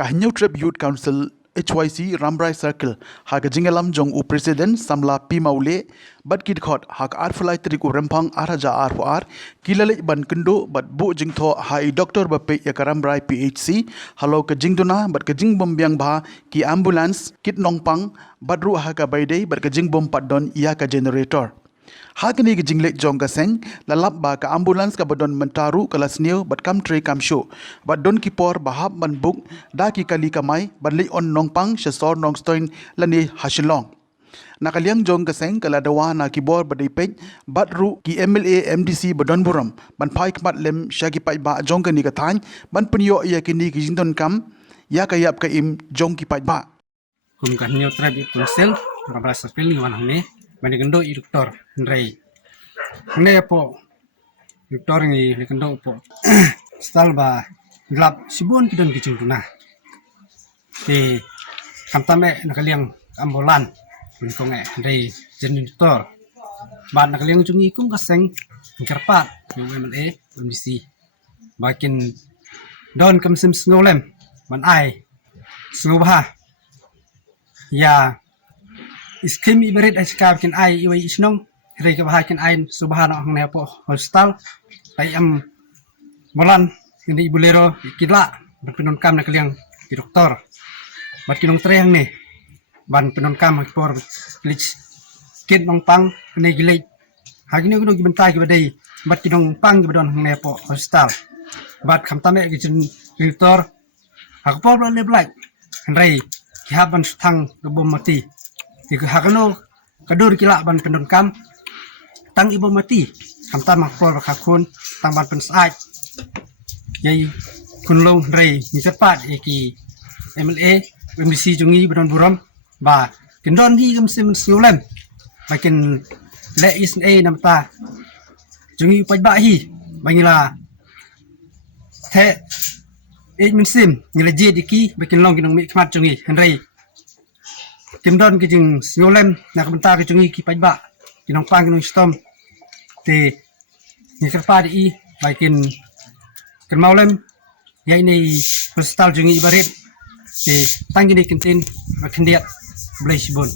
Kahinyo Trip Youth Council HYC Rambrai Circle hag jingalam jong u President Samla P Maule bad kid khot hag arfulai trik u rempang araja ar kilale ban kendo bad bu jingtho hai Dr. Bape ya Rambrai PHC halo ke jingduna bad ke jing bom biang ba ki ambulance kit nongpang badru hag baidei bad ke jing bom padon ia ka generator Hakini ke jinglek jong kaseng lalap ba ka ambulans ka badon mentaru kelas new bat kam tre kam show bat don kipor bahap man buk da ki kali kamai bat li on nongpang shesor nong stoin lani hasilong nakaliang jong kaseng kala dawa na kibor badai pej bat ru ki MLA MDC badon buram ban pai kmat lem shagi pai ba jong ka ni ka than ban penyo ya kini ki jindon kam ya kayap ka im jong ki pai ba kum kan nyo tribe kunsel Rambrai Circle ni wan hane bani kendo i doktor Hendrai hane po doktor ni kendo po stal ba glap sibun kidon kicing tuna ti kamtame nakaliang ambulan ko nge Hendrai jenin doktor ba nakaliang jungi kum kaseng kerpat yung MLA MDC makin don kamsim snolem man ai snubha ya Iskim ibarit askar kin ai iwai isnong rei ka bahakin ai subhana ang nepo hostal ay molan hindi ibulero kidla berpenon kam na kaliang di doktor bat kinong trehang ni ban penon kam por lich kid nong pang ne gilay hagini kuno gibentay gibadai bat kinong pang gibadon ang nepo hostal bat kamtame gijin doktor akpor le black rei kihaban stang gabom mati Jika hakano kadur kila ban pendengkam tang ibu mati kamta makpor kakun tang ban pensai yai kunlong rei ni cepat eki MLA MDC jungi badon buram ba kendon hi gamsim snulem makin le isn a namta jungi pajba hi bangila the min sim ngila je diki makin long kinong mi kmat jungi henrei Timdon kijing snolem na kabenta kijungi ki pajba kinong pang kinong stom te ni kerpa di baikin kermaulem ya ini hostal jungi ibarit te tanggini kentin bakendiat blai sibon